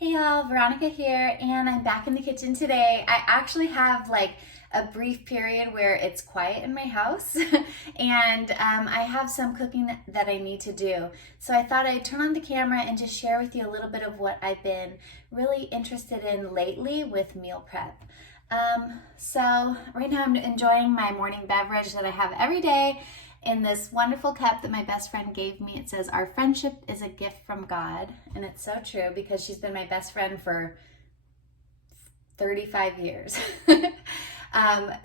Hey y'all, Veronica here, and I'm back in the kitchen today. I actually have like a brief period where it's quiet in my house and I have some cooking that I need to do. So I thought I'd turn on the camera and just share with you a little bit of what I've been really interested in lately with meal prep. So right now I'm enjoying my morning beverage that I have every day in this wonderful cup that my best friend gave me. It says, "Our friendship is a gift from God." And it's so true because she's been my best friend for 35 years.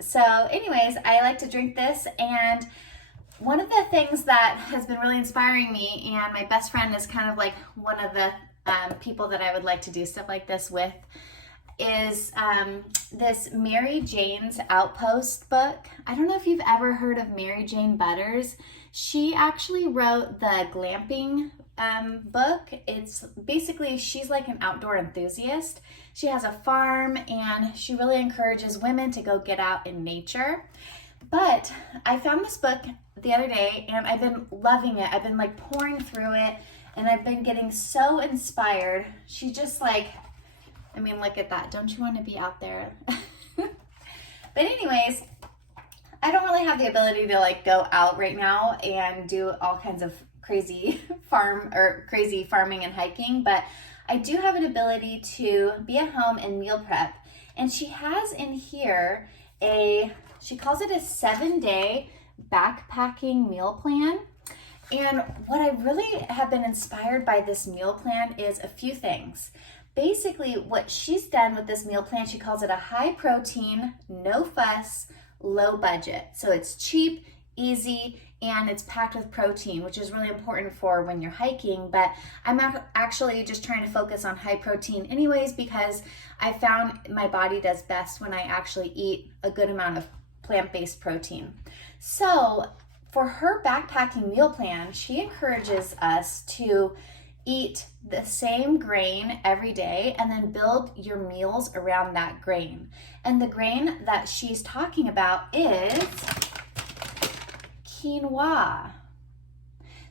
So anyways, I like to drink this, and one of the things that has been really inspiring me, and my best friend is kind of like one of the people that I would like to do stuff like this with, is this Mary Jane's Outpost book. I don't know if you've ever heard of Mary Jane Butters. She actually wrote the glamping book. It's basically, she's like an outdoor enthusiast. She has a farm and she really encourages women to go get out in nature. But I found this book the other day and I've been loving it. I've been like pouring through it and I've been getting so inspired. She just like, I mean, look at that. Don't you want to be out there? But anyways, I don't really have the ability to like go out right now and do all kinds of crazy farming and hiking, but I do have an ability to be at home and meal prep. And she has in here she calls it a 7-day backpacking meal plan. And what I really have been inspired by this meal plan is a few things. Basically, what she's done with this meal plan, she calls it a high protein, no fuss, low budget. So it's cheap, easy, and it's packed with protein, which is really important for when you're hiking. But I'm actually just trying to focus on high protein anyways, because I found my body does best when I actually eat a good amount of plant-based protein. So for her backpacking meal plan, she encourages us to eat the same grain every day and then build your meals around that grain. And the grain that she's talking about is quinoa.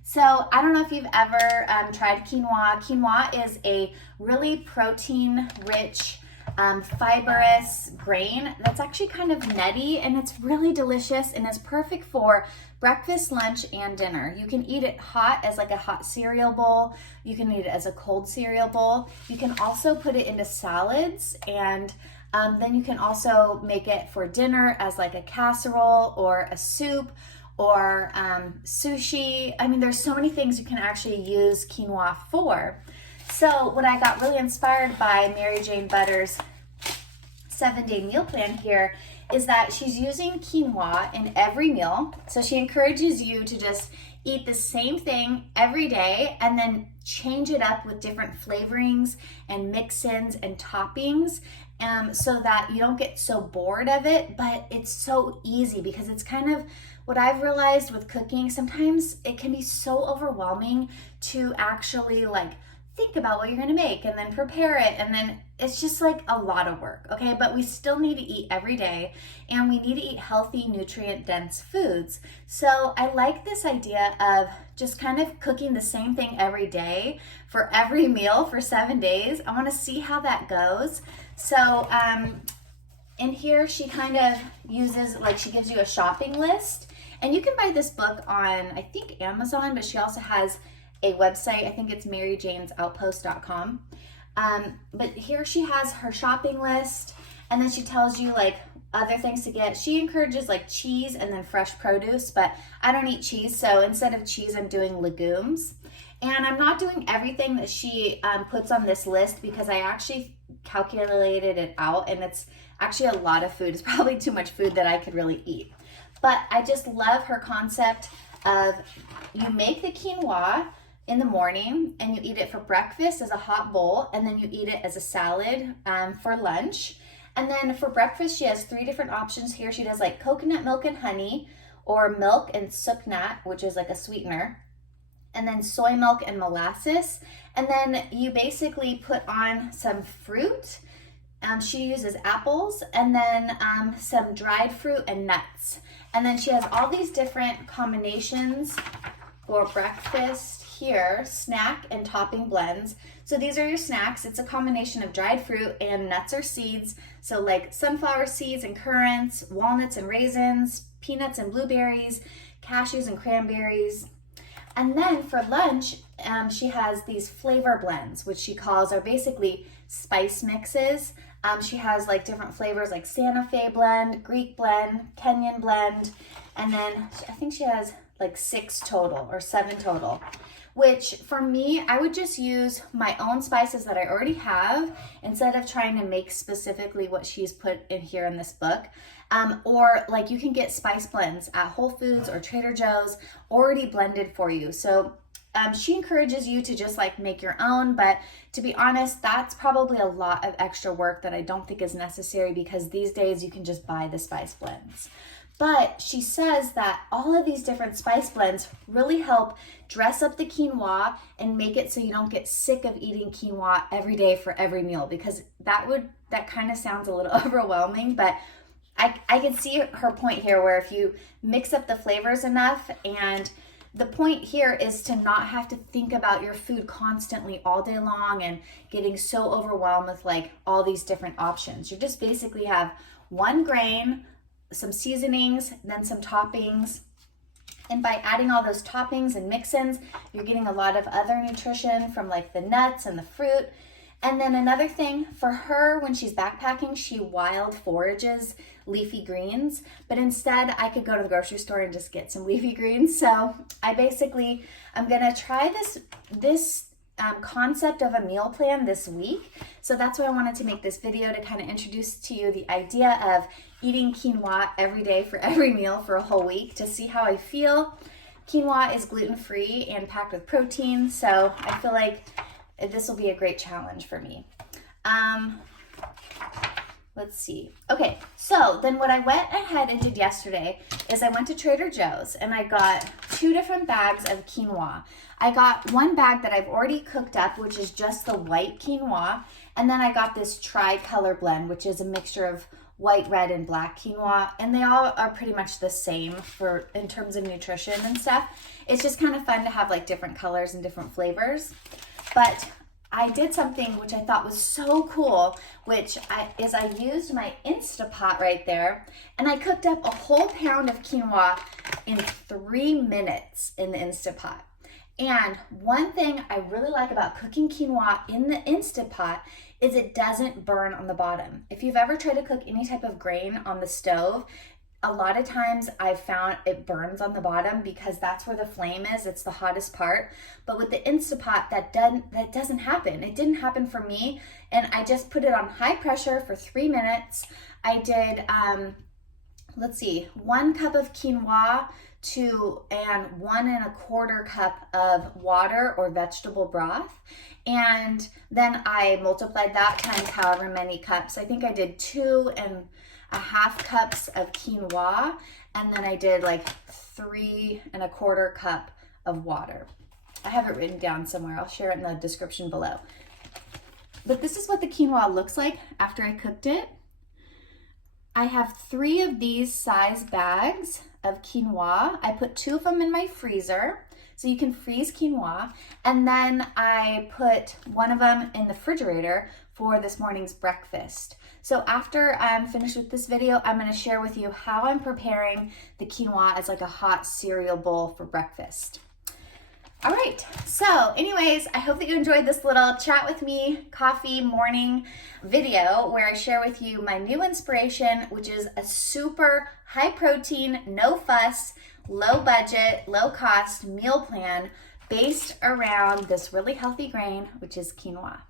So I don't know if you've ever tried quinoa. Quinoa is a really protein-rich, fibrous grain that's actually kind of nutty, and it's really delicious, and it's perfect for breakfast, lunch, and dinner. You can eat it hot as like a hot cereal bowl. You can eat it as a cold cereal bowl. You can also put it into salads, and then you can also make it for dinner as like a casserole or a soup or sushi. I mean, there's so many things you can actually use quinoa for. So what I got really inspired by Mary Jane Butters' 7-day meal plan here is that she's using quinoa in every meal. So she encourages you to just eat the same thing every day and then change it up with different flavorings and mix-ins and toppings, so that you don't get so bored of it. But it's so easy because it's kind of what I've realized with cooking. Sometimes it can be so overwhelming to actually like think about what you're gonna make and then prepare it, and then it's just like a lot of work, okay? But we still need to eat every day, and we need to eat healthy, nutrient-dense foods. So I like this idea of just kind of cooking the same thing every day for every meal for 7 days. I wanna see how that goes. So in here, she kind of uses, like, she gives you a shopping list, and you can buy this book on, I think, Amazon, but she also has a website. I think it's maryjanesoutpost.com. But here she has her shopping list, and then she tells you like other things to get. She encourages like cheese and then fresh produce, but I don't eat cheese, so instead of cheese, I'm doing legumes. And I'm not doing everything that she puts on this list because I actually calculated it out, and it's actually a lot of food. It's probably too much food that I could really eat. But I just love her concept of you make the quinoa in the morning and you eat it for breakfast as a hot bowl, and then you eat it as a salad for lunch. And then for breakfast, she has 3 different options here. She does like coconut milk and honey, or milk and suknat, which is like a sweetener, and then soy milk and molasses. And then you basically put on some fruit. She uses apples, and then some dried fruit and nuts. And then she has all these different combinations for breakfast here snack and topping blends. So these are your snacks. It's a combination of dried fruit and nuts or seeds. So like sunflower seeds and currants, walnuts and raisins, peanuts and blueberries, cashews and cranberries. And then for lunch, she has these flavor blends, which she calls are basically spice mixes. She has like different flavors like Santa Fe blend, Greek blend, Kenyan blend, and then I think she has like 6 total or 7 total, which for me, I would just use my own spices that I already have instead of trying to make specifically what she's put in here in this book. Or like you can get spice blends at Whole Foods or Trader Joe's already blended for you. So she encourages you to just like make your own, but to be honest, that's probably a lot of extra work that I don't think is necessary because these days you can just buy the spice blends. But she says that all of these different spice blends really help dress up the quinoa and make it so you don't get sick of eating quinoa every day for every meal, because that kind of sounds a little overwhelming, but I can see her point here where if you mix up the flavors enough, and the point here is to not have to think about your food constantly all day long and getting so overwhelmed with like all these different options. You just basically have one grain, some seasonings, then some toppings. And by adding all those toppings and mix-ins, you're getting a lot of other nutrition from like the nuts and the fruit. And then another thing for her, when she's backpacking, she wild forages leafy greens, but instead I could go to the grocery store and just get some leafy greens. So I'm gonna try this concept of a meal plan this week. So that's why I wanted to make this video, to kind of introduce to you the idea of eating quinoa every day for every meal for a whole week to see how I feel. Quinoa is gluten-free and packed with protein, so I feel like this will be a great challenge for me. Let's see. Okay, so then what I went ahead and did yesterday is I went to Trader Joe's and I got 2 different bags of quinoa. I got one bag that I've already cooked up, which is just the white quinoa, and then I got this tri-color blend, which is a mixture of white, red, and black quinoa, and they all are pretty much the same in terms of nutrition and stuff. It's just kind of fun to have like different colors and different flavors. But I did something which I thought was so cool, which I used my Instapot right there, and I cooked up a whole pound of quinoa in 3 minutes in the Instapot. And one thing I really like about cooking quinoa in the Instapot is it doesn't burn on the bottom. If you've ever tried to cook any type of grain on the stove, a lot of times I've found it burns on the bottom because that's where the flame is. It's the hottest part. But with the Instapot, that doesn't happen. It didn't happen for me. And I just put it on high pressure for 3 minutes. I did, 1 cup of quinoa and 1 1/4 cup of water or vegetable broth. And then I multiplied that times however many cups. I think I did 2 1/2 cups of quinoa, and then I did like 3 1/4 cup of water. I have it written down somewhere. I'll share it in the description below. But this is what the quinoa looks like after I cooked it. I have 3 of these size bags of quinoa. I put 2 of them in my freezer, so you can freeze quinoa, and then I put 1 of them in the refrigerator for this morning's breakfast. So after I'm finished with this video, I'm going to share with you how I'm preparing the quinoa as like a hot cereal bowl for breakfast. All right, so anyways, I hope that you enjoyed this little chat with me coffee morning video where I share with you my new inspiration, which is a super high protein, no fuss, low budget, low cost meal plan based around this really healthy grain, which is quinoa.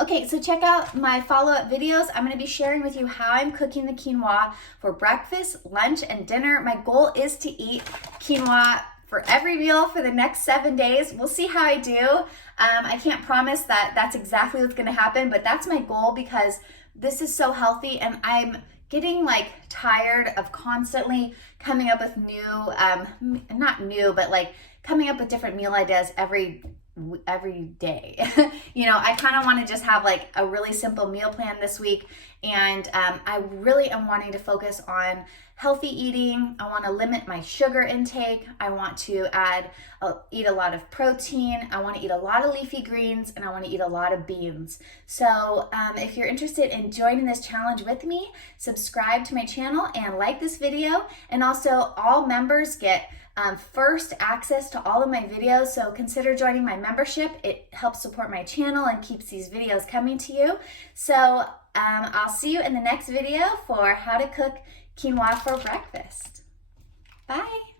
Okay, so check out my follow-up videos. I'm going to be sharing with you how I'm cooking the quinoa for breakfast, lunch, and dinner. My goal is to eat quinoa for every meal for the next 7 days. We'll see how I do. I can't promise that that's exactly what's going to happen, but that's my goal because this is so healthy, and I'm getting like tired of constantly coming up with coming up with different meal ideas every day. I kind of want to just have like a really simple meal plan this week, and I really am wanting to focus on healthy eating. I want to limit my sugar intake. I want to eat a lot of protein. I want to eat a lot of leafy greens, and I want to eat a lot of beans. So if you're interested in joining this challenge with me, subscribe to my channel and like this video. And also, all members get first access to all of my videos, so consider joining my membership. It helps support my channel and keeps these videos coming to you. So I'll see you in the next video for how to cook quinoa for breakfast. Bye.